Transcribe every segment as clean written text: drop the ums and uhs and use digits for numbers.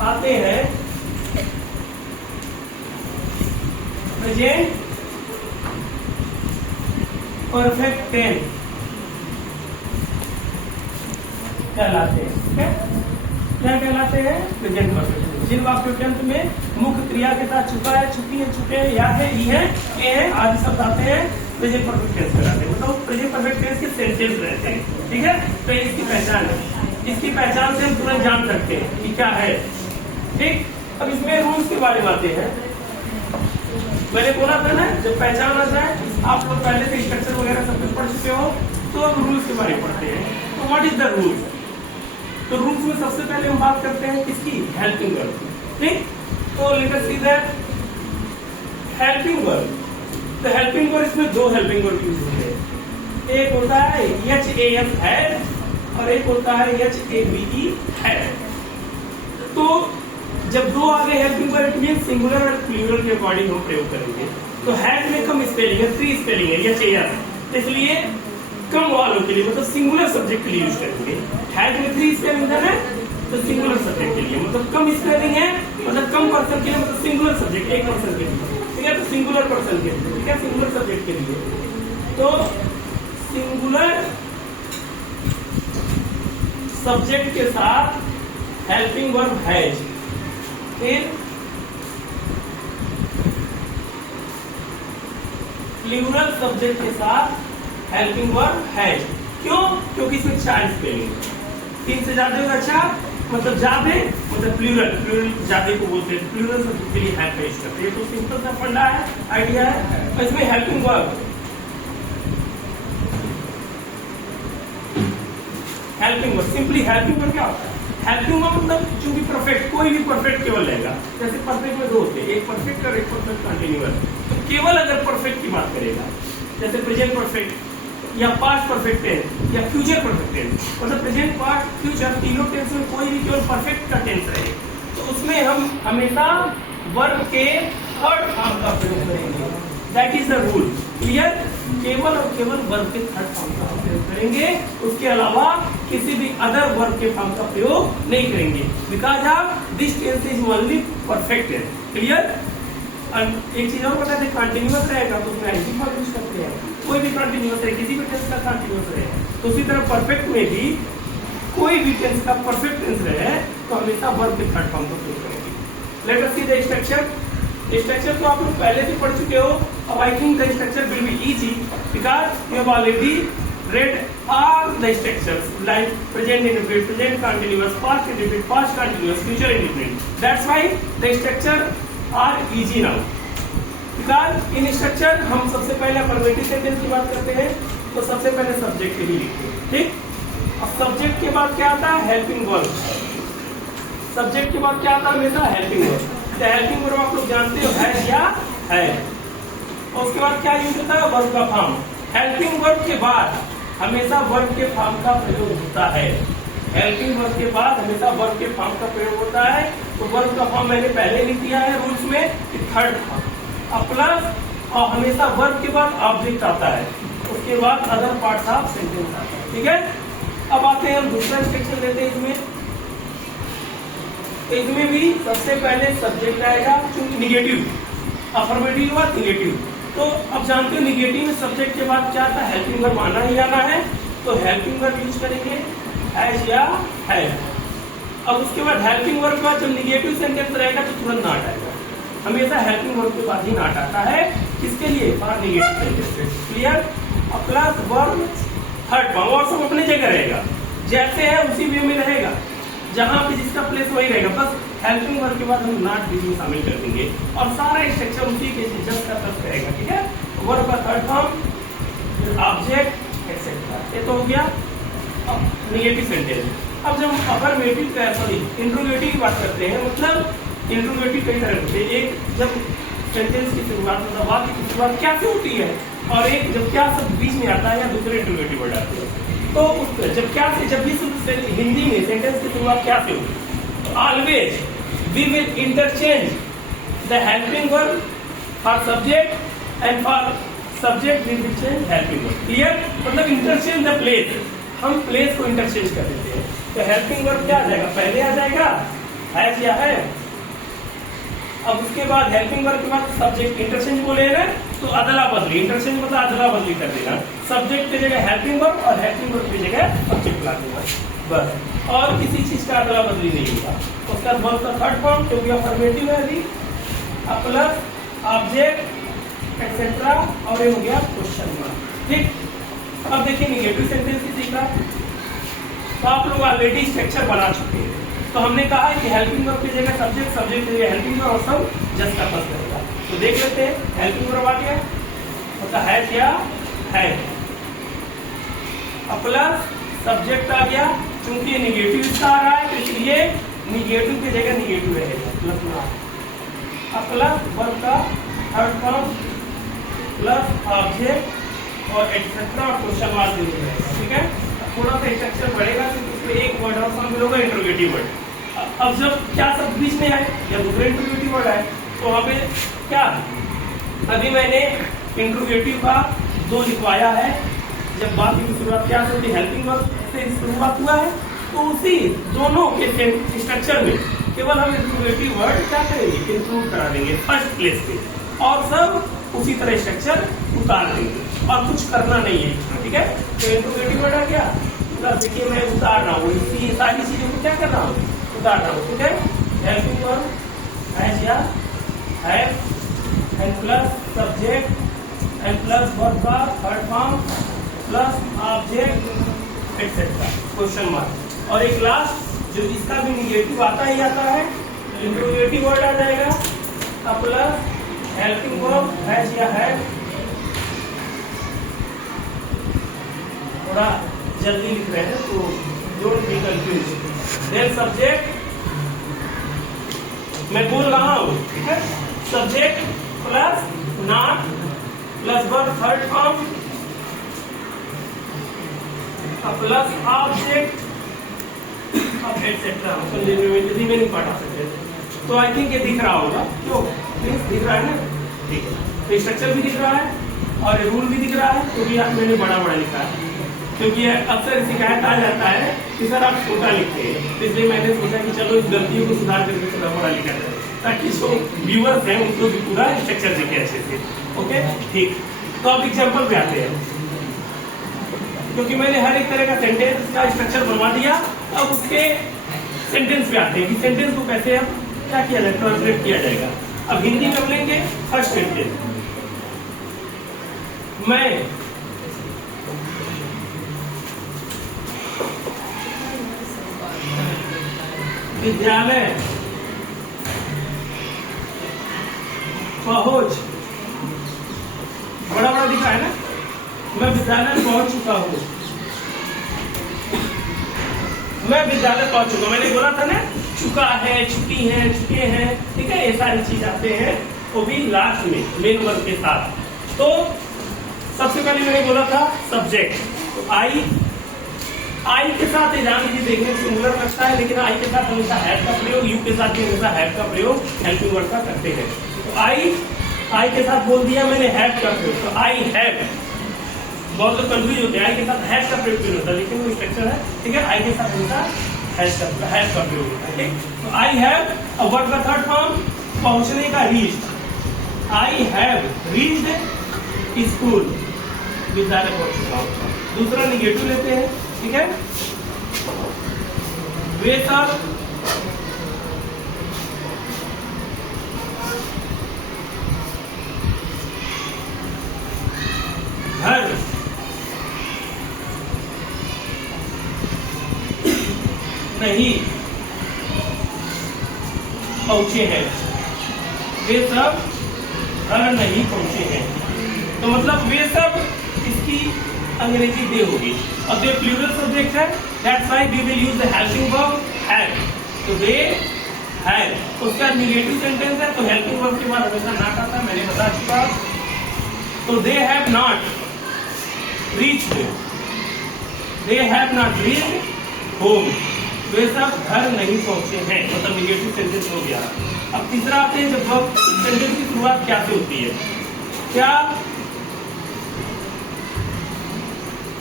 आते हैं present perfect tense कहलाते हैं। ठीक है, क्या कहलाते हैं? Present perfect tense. जिन वाक्यों के अंत में मुख्य क्रिया के साथ छुपा है, छुपी है, छुपे हैं, या है, ई है, ए है आदि शब्द आते हैं प्रेजेंट परफेक्ट टेंस कहलाते हैं। मतलब प्रेजेंट परफेक्ट टेंस के सेंटेंस रहते हैं। ठीक है, तो इसकी पहचान है। इसकी पहचान से हम तुरंत जान सकते हैं कि क्या है। ठीक, अब इसमें रूल्स के बारे में आते हैं। मैंने बोला था ना, जब पहचान आ जाए, आप लोग पहले से स्ट्रक्चर वगैरह सब कुछ पढ़ चुके हो, तो अब रूल्स के बारे में पढ़ते हैं। तो व्हाट इज द रूल्स? तो रूल्स में सबसे पहले हम बात करते हैं किसकी? Helping verb. ठीक, तो let us see that helping verb. तो हेल्पिंग वर्ब, इसमें दो हेल्पिंग वर्ब यूज होते हैं। एक होता है HAF है और एक होता है HABE है। तो जब दो आगे helping verb, it mean singular और प्लूरल के अकॉर्डिंग हम प्रयोग करेंगे। तो हैड में कम स्पेलिंग है, 3 स्पेलिंग है HAF, इसलिए कम वालों के लिए मतलब सिंगुलर सब्जेक्ट के लिए यूज करेंगे। हैड में 3 स्पेलिंग है तो सिंगुलर सब्जेक्ट के लिए, मतलब कम स्पेलिंग है मतलब कम पर्सन के लिए, मतलब सिंगुलर सब्जेक्ट एक पर्सन के लिए। ठीक है, तो सिंगुलर पर्सन के लिए, ठीक है, सिंगुलर सब्जेक्ट के लिए। तो सिंगुलर सब्जेक्ट के साथ हेल्पिंग वर्ब हैज। फिर प्लूरल सब्जेक्ट के साथ हेल्पिंग वर्ब हैज। क्यों? क्योंकि इसमें 4 स्पेलिंग है। 3 से ज्यादा होगा 4, मतलब ज्यादा, मतलब प्लूरल, प्लूरल ज्यादा को बोलते हैं। प्लूरल सब्जेक्ट के लिए हैव का यूज करते हैं। तो सिंपल सा फंडा है, आइडिया है। और इसमें helping verb, helping verb, simply helping verb क्या होता है? हेल्पिंग वर्ब मतलब चूंकि परफेक्ट, कोई भी परफेक्ट केवल लेगा। जैसे परफेक्ट में 2 होते हैं, एक परफेक्ट और एक परफेक्ट कंटिन्यूअस। तो केवल अगर परफेक्ट की बात करेगा, जैसे प्रेजेंट परफेक्ट या पास्ट परफेक्ट टेंस या फ्यूचर परफेक्ट टेंस, मतलब प्रेजेंट, पास्ट, फ्यूचर तीनों टेंस में कोई भी केवल परफेक्ट का टेंस रहे, तो उसमें हम हमेशा वर्ब के थर्ड फॉर्म का प्रयोग करेंगे। That is the rule. Clear? केवल और केवल वर्ब के थर्ड फॉर्म का प्रयोग करेंगे, उसके अलावा किसी भी अदर वर्ब के फॉर्म का प्रयोग नहीं करेंगे। Because of this tense is only perfect tense. Clear? एक चीज और बता दें, कंटिन्यूअस रहेगा तो उसमें आईजी फॉर्म यूज करते हैं। कोई भी कंटिन्यूअस रहे, किसी भी टेंस का कंटिन्यूअस रहे, तो उसी तरह परफेक्ट में भी कोई भी टेंस का परफेक्ट टेंस रहे तो हमेशा वर्ब के थर्ड फॉर्म का प्रयोग करेंगे। Let us see the structure. Structure तो आप लोग पहले भी पढ़ चुके हो। अब I think the structure will be easy because you have already read all the structures like present indefinite, present continuous, past indefinite, past continuous, future indefinite. That's why the structure are easy now. Because in structure हम सबसे पहले affirmative sentence की बात करते हैं, तो सबसे पहले सब्जेक्ट के लिए लिखते हैं। ठीक, अब सब्जेक्ट के बाद क्या आता है? Helping verb. सब्जेक्ट के बाद क्या आता है? हमेशा हेल्पिंग वर्ब। तो हेल्पिंग वर्ब आप लोग जानते हो है या है। और उसके बाद क्या यूज होता है? वर्ब का फॉर्म। हेल्पिंग वर्ब के बाद हमेशा वर्ब के फॉर्म का प्रयोग होता है। हेल्पिंग वर्ब के बाद हमेशा वर्ब के फॉर्म का प्रयोग होता है। तो वर्ब का फॉर्म मैंने पहले लिख दिया है रूल्स में कि थर्ड फॉर्म प्लस, और हमेशा वर्ब के बाद ऑब्जेक्ट आता है, उसके बाद अदर पार्ट्स ऑफ सेंटेंस आता है। ठीक है, अब आते हैं हम दूसरा स्ट्रक्चर लेते हैं। इसमें भी सबसे पहले सब्जेक्ट आएगा, चूंकि निगेटिव, अफर्मेटिव और निगेटिव। तो अब जानते हो निगेटिव में सब्जेक्ट के बाद क्या आता है? हेल्पिंग वर्ब आना ही आना है। तो हेल्पिंग वर्ब यूज करेंगे हैज या हैज। अब उसके बाद हेल्पिंग वर्ब के बाद जब निगेटिव सेंटेंस रहेगा तो तुरंत नॉट आएगा। हमेशा हेल्पिंग वर्ब के बाद ही नॉट आता है। किसके लिए? For negative sentence. Clear? Plus verb third form, और सब अपनी जगह रहेगा, जैसे है उसी वे में रहेगा, जहां पे जिसका प्लेस वही रहेगा। बस हेल्पिंग वर्ब के बाद हम नॉट बीच में शामिल कर देंगे और सारा स्ट्रक्चर उसी के जस्ट का तस्ट रहेगा। ठीक है, वर्ब का थर्ड फॉर्म, ऑब्जेक्ट एक्सेट्रा। ये तो हो गया निगेटिव सेंटेंस। अब जब हम अफर्मेटिव का सॉरी इंट्रोगेटिव की बात करते हैं, मतलब इंट्रोगेटिव कई तरह होते हैं। एक जब सेंटेंस की शुरुआत, मतलब वाक्य की शुरुआत क्या से होती है, और एक जब क्या सब बीच में आता है या दूसरे इंट्रोगेटिव वर्ड आते हैं। तो जब क्या से, जब भी हिंदी में सेंटेंस की शुरुआत क्या से होती, always we will interchange the helping verb for subject and for subject we will change helping verb. Clear? मतलब इंटरचेंज द प्लेस, हम प्लेस को इंटरचेंज कर देते हैं। तो हेल्पिंग वर्ब क्या आ जाएगा? पहले आ जाएगा हैज या है। अब उसके बाद हेल्पिंग वर्ब के बाद सब्जेक्ट इंटरचेंज बोले ना, तो अदला बदली, इंटरचेंज मतलब अदला बदली कर देना, सब्जेक्ट की जगह हेल्पिंग वर्ब और हेल्पिंग वर्ब की जगह सब्जेक्ट ला देना बस, और किसी चीज का अदला बदली नहीं होगा। उसका वर्ब का थर्ड फॉर्म क्योंकि अफर्मेटिव है अभी, प्लस ऑब्जेक्ट एक्सेट्रा, और ये हो गया क्वेश्चन मार्क। ठीक, अब देखिए निगेटिव सेंटेंस की सीखा, तो आप लोग ऑलरेडी स्ट्रक्चर बना चुके हैं। तो हमने कहा है कि हेल्पिंग वर्ब की जगह सब्जेक्ट, सब्जेक्ट की जगह हेल्पिंग वर्ब और सब जस्ट का फर्स्ट रहेगा। तो देख लेते हैं, हेल्पिंग वर्ब आ गया, मतलब है क्या है, प्लस सब्जेक्ट आ गया, क्योंकि ये निगेटिव इसका आ रहा है तो इसलिए निगेटिव की जगह निगेटिव रहेगा, प्लस ना, प्लस वर्ब का थर्ड फॉर्म, प्लस ऑब्जेक्ट और एक्सेट्रा और क्वेश्चन मार्क रहेगा। ठीक है, थोड़ा सा स्ट्रक्चर बढ़ेगा तो उसमें एक वर्ड और शामिल होगा, इंट्रोगेटिव वर्ड। अब जब क्या सब बीच में आए या दूसरा इंट्रोगेटिव वर्ड आए तो वहां पे क्या, अभी मैंने इंट्रोगेटिव का 2 लिखवाया है। जब बात की शुरुआत क्या से होती, हेल्पिंग वर्ब से शुरुआत हुआ है, तो उसी दोनों के स्ट्रक्चर में केवल हम इंट्रोगेटिव वर्ड क्या करेंगे, इंक्लूड करा देंगे फर्स्ट प्लेस पे, और सब उसी तरह स्ट्रक्चर उतार देंगे और कुछ करना नहीं है। ठीक है, तो इंट्रोगेटिव वर्ड है क्या, देखिए मैं उतार रहा हूँ, इसी सारी चीजों को क्या कर रहा हूँ, उतार रहा हूँ। ठीक है, हेल्पिंग वर्ब हैज या है, and plus subject and plus verb का third form plus object etcetera question mark, और एक लास्ट जो इसका भी निगेटिव आता ही आता है, इंट्रोगेटिव वर्ड आ जाएगा, प्लस हेल्पिंग वर्ब हैज या है, थोड़ा जल्दी लिख रहे हैं तो don't be confuse, then subject, मैं बोल रहा हूं, ठीक है, subject plus not plus verb third form plus object अब एक्सेट्रा, हिंदी में नहीं पढ़ा सकते, तो आई थिंक ये दिख रहा होगा, तो प्लीज दिख रहा है ना, ठीक है, तो स्ट्रक्चर भी दिख रहा है और रूल भी दिख रहा है, तो भी मैंने बड़ा बड़ा लिखा है, क्योंकि अक्सर शिकायत आ जाता है कि सर आप छोटा लिखते हैं, इसलिए मैंने सोचा कि चलो इस गलतियों को सुधार करके थोड़ा बड़ा लिखा जाए, ताकि जो व्यूअर्स हैं उनको भी पूरा स्ट्रक्चर दिखे अच्छे से। ओके, ठीक, तो अब एग्जाम्पल पे आते हैं, क्योंकि मैंने हर एक तरह का सेंटेंस का स्ट्रक्चर बनवा दिया, अब उसके सेंटेंस पे आते हैं कि सेंटेंस को कैसे अब क्या किया जाए, ट्रांसलेट किया जाएगा। अब हिंदी में हम लेंगे फर्स्ट सेंटेंस, मैं विद्यालय पहुंच, बड़ा बड़ा दिखा है ना, मैं विद्यालय पहुंच चुका हूं, मैं विद्यालय पहुंच चुका, मैंने बोला था ना, चुका है, चुकी है, चुके हैं, ठीक है, ये सारी चीज आते हैं, वो भी लास्ट में मेन वर्ब के साथ। तो सबसे पहले मैंने बोला था सब्जेक्ट, तो आई के साथ एग्जाम जी देखने सिंगुलर लगता है, लेकिन आई के साथ हमेशा हैव का प्रयोग, यू के साथ भी हमेशा हैव का प्रयोग हेल्पिंग वर्ड का करते हैं। तो आई के साथ बोल दिया मैंने हैव का प्रयोग, तो आई हैव, बहुत लोग कंफ्यूज होते हैं, आई के साथ हैव का प्रयोग नहीं होता, लेकिन वो स्ट्रक्चर है, ठीक है, आई के साथ हमेशा हैव का प्रयोग होता है, ठीक। तो आई हैव वर्ड का थर्ड फॉर्म पहुंचने का, reached, I have reached school, विद्यालय पहुंच चुका हूं। दूसरा निगेटिव लेते हैं, ठीक है, वे सब घर नहीं पहुंचे हैं, वे सब घर नहीं पहुंचे हैं, तो मतलब वे सब इसकी अंग्रेजी दे होगी, और दे प्लूरल सब्जेक्ट है, that's why we will use the helping verb have, तो दे हैव। उसका निगेटिव सेंटेंस है, तो हेल्पिंग वर्ब के बाद हमेशा नॉट आता है, मैंने बता चुका, तो they have not reached, they have not reached home, वे सब घर नहीं पहुंचे हैं, मतलब निगेटिव सेंटेंस हो गया। अब तीसरा आते हैं, जब वर्ब सेंटेंस की शुरुआत क्या से होती है, क्या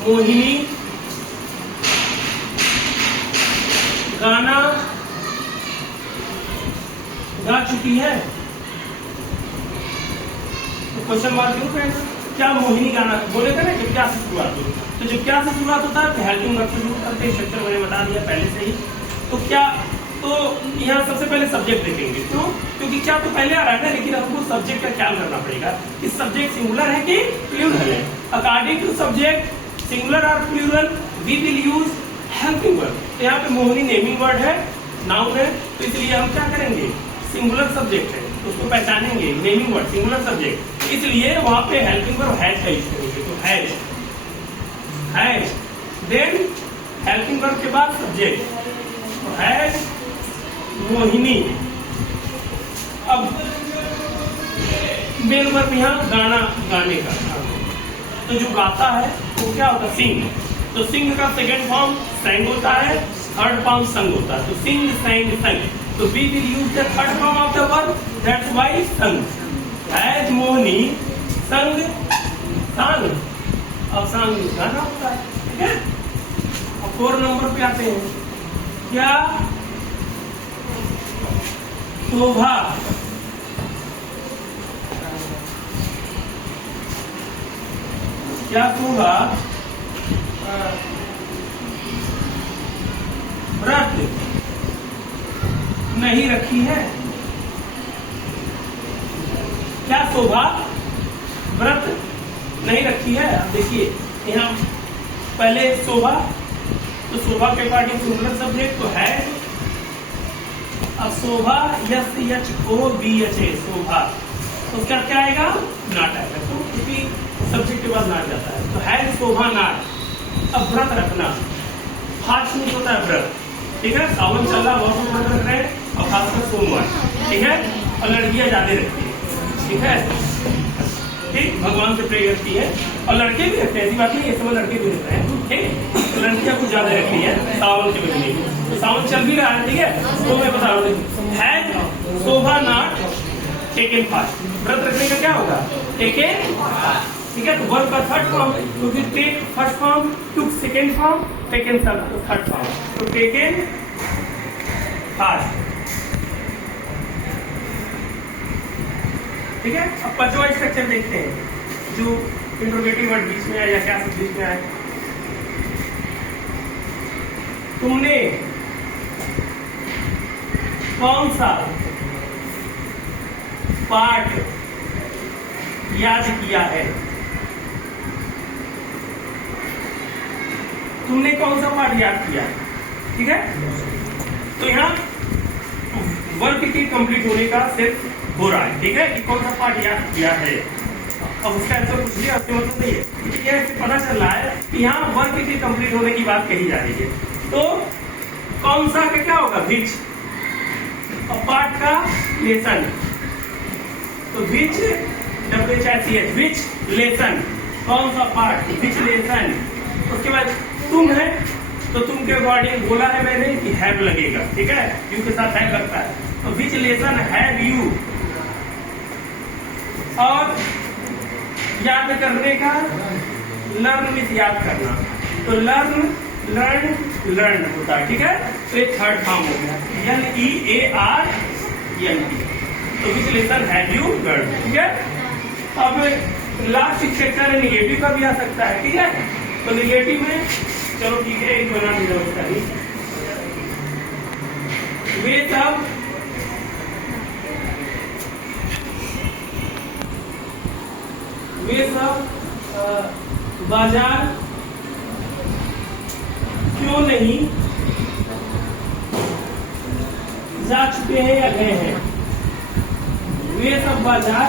मोहिनी गाना जा चुकी है। तो क्वेश्चन मार्क क्यों पहना? क्या मोहिनी गाना बोले थे ना कि क्या से शुरुआत हुई, तो जब क्या से शुरुआत होता है तो हेल्पिंग वर्ब से शुरू करते हैं। स्ट्रक्चर मैंने बता दिया पहले से ही। तो क्या, तो यहाँ सबसे पहले सब्जेक्ट देखेंगे। क्यों? क्योंकि क्या तो पहले आ रहा है ना, लेकिन हमको सब्जेक्ट का ख्याल करना पड़ेगा कि सब्जेक्ट सिंगुलर है कि प्लूरल है। अकॉर्डिंग टू सब्जेक्ट सिंगुलर और plural we will use helping verb. तो यहाँ पे मोहिनी नेमिंग वर्ड है, नाउन है, तो इसलिए हम क्या करेंगे, सिंगुलर सब्जेक्ट है तो उसको पहचानेंगे, नेमिंग वर्ड सिंगुलर सब्जेक्ट, इसलिए वहां पे हेल्पिंग वर्ब हैज का यूज करेंगे। तो हैज, देन हेल्पिंग वर्ब के बाद सब्जेक्ट, तो हैज मोहिनी। अब मेन वर्ब यहाँ गाना, गाने का, तो जो गाता है वो क्या होता है, सिंग। तो सिंग का सेकेंड फॉर्म sang होता है, थर्ड फॉर्म संग होता है। तो सिंग, sang, संग। तो we will use the third form of the verb, that's why sung. As Mohini संग, sang, अब sang गाना होता है, ठीक है। अब 4 नंबर पे आते हैं। क्या शोभा व्रत नहीं रखी है? क्या शोभा व्रत नहीं रखी है? अब देखिए यहाँ पहले शोभा, तो शोभा के अकॉर्डिंग सिंगुलर सब्जेक्ट तो है। अब शोभा SHOBHA शोभा, तो उसका क्या आएगा, नाट आएगा। तो क्योंकि सब्जेक्ट के बाद नाट जाता है, तो है शोभा नाट। अब व्रत रखना, फास्ट में होता है व्रत, ठीक है। सावन चल रहा, बहुत व्रत रख रहे हैं, और खासकर सोमवार, ठीक है। और लड़कियां ज्यादा रखती है, ठीक है, ठीक, भगवान से प्रे करती है। और लड़के भी रखते हैं, ऐसी बात नहीं, इस समय लड़के भी रखते हैं, ठीक। तो लड़कियां कुछ ज्यादा रखती है सावन के महीने में। तो सावन चल भी रहा है, ठीक है। तो मैं बता रहा हूँ, है शोभा नाट टेकन फास्ट। व्रत रखने का क्या होगा, टेकन, ठीक है। तो वर्ब का थर्ड फॉर्म, क्योंकि take first form, took second form, taken third form, तो टेकन फास्ट, ठीक है। अब पांचवा स्ट्रक्चर देखते हैं, जो इंट्रोगेटिव वर्ड बीच में आए या क्या सब बीच में आए। तुमने कौन सा पाठ याद किया है? तुमने कौन सा पाठ याद किया, ठीक है। तो यहाँ वर्क के कंप्लीट होने का सिर्फ हो रहा है, ठीक है, कि कौन सा पाठ याद किया है। अब उसका आंसर कुछ नहीं, आपके मतलब नहीं है, ठीक है। पता चल रहा है कि यहाँ वर्क के कंप्लीट होने की बात कही जा रही है। तो कौन सा का क्या होगा, विच, और पाठ का लेसन, तो विच WHICH, विच लेसन, कौन सा पाठ, विच लेसन। उसके बाद तुम है, तो तुम के अकॉर्डिंग बोला है मैंने कि हैव लगेगा, ठीक है, यू के साथ हैव लगता है। तो विच लेसन हैव यू। और याद करने का, लर्न विथ याद करना, तो लर्न, लर्न, लर्न होता है, ठीक है। तो एक थर्ड फॉर्म हो गया, LEARN, तो विच लेसन हैव यू लर्न, ठीक है। अब लास्ट स्ट्रक्चर है निगेटिव का भी आ सकता है, ठीक है। तो निगेटिव में चलो ठीक है, एक बना दिया उसका ही, वे सब बाजार क्यों नहीं जा चुके हैं या गए हैं? वे सब बाजार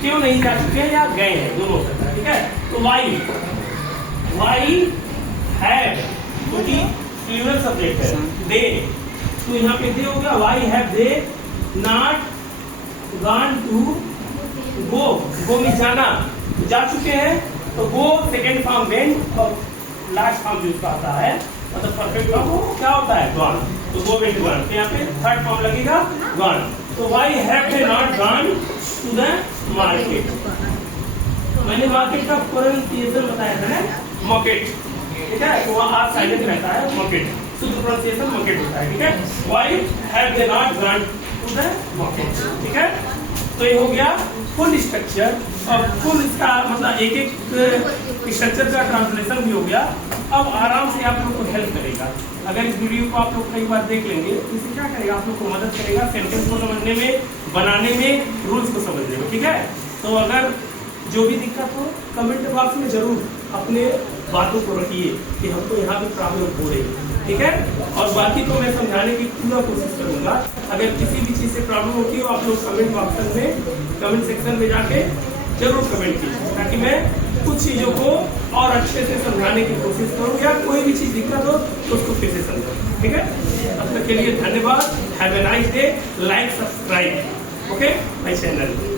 क्यों नहीं जा चुके हैं या गए हैं, दोनों सकता है, ठीक है। तो वाई हैव, क्योंकि प्लूरल सब्जेक्ट है, दे, तो यहाँ पे दे होगा, why have they not gone to go में जाना, जा चुके हैं, तो गो सेकेंड फॉर्म वेंट, और लास्ट फॉर्म जो उसका आता है मतलब परफेक्ट फॉर्म वो क्या होता है, गॉन, तो गो वेंट गॉन। तो यहाँ पे थर्ड फॉर्म लगेगा गॉन। तो why have they not gone to the market. मैंने मार्केट का प्रोनाउंसिएशन बताया था ना, मार्केट, ठीक है। तो वहाँ आप साइलेंट रहता है, मार्केट। शुद्ध प्रोनाउंसिएशन मॉकेट होता है, ठीक है। Why have they not gone to the market, ठीक है। तो ये हो गया फुल स्ट्रक्चर, और फुल इसका मतलब एक एक स्ट्रक्चर का ट्रांसलेशन भी हो गया। अब आराम से आप लोग को हेल्प करेगा, अगर इस वीडियो को आप लोग कई बार देख लेंगे तो इससे क्या करेगा, आप लोग को मदद करेगा सेंटेंस को समझने में, बनाने में, रूल्स को समझने में, ठीक है। तो अगर जो भी दिक्कत हो कमेंट बॉक्स में जरूर अपने बातों को रखिए कि हमको यहाँ भी प्रॉब्लम हो रही है, ठीक है। और बाकी तो मैं समझाने की पूरा कोशिश करूंगा। अगर किसी भी चीज़ से प्रॉब्लम होती हो आप लोग कमेंट बॉक्स में, कमेंट सेक्शन में जाके जरूर कमेंट कीजिए, ताकि मैं कुछ चीज़ों को और अच्छे से समझाने की कोशिश करूँ, या कोई भी चीज़ दिक्कत हो तो उसको फिर से समझाऊँ, ठीक है। अब तक के लिए धन्यवाद। Have a nice day. Like subscribe okay my channel.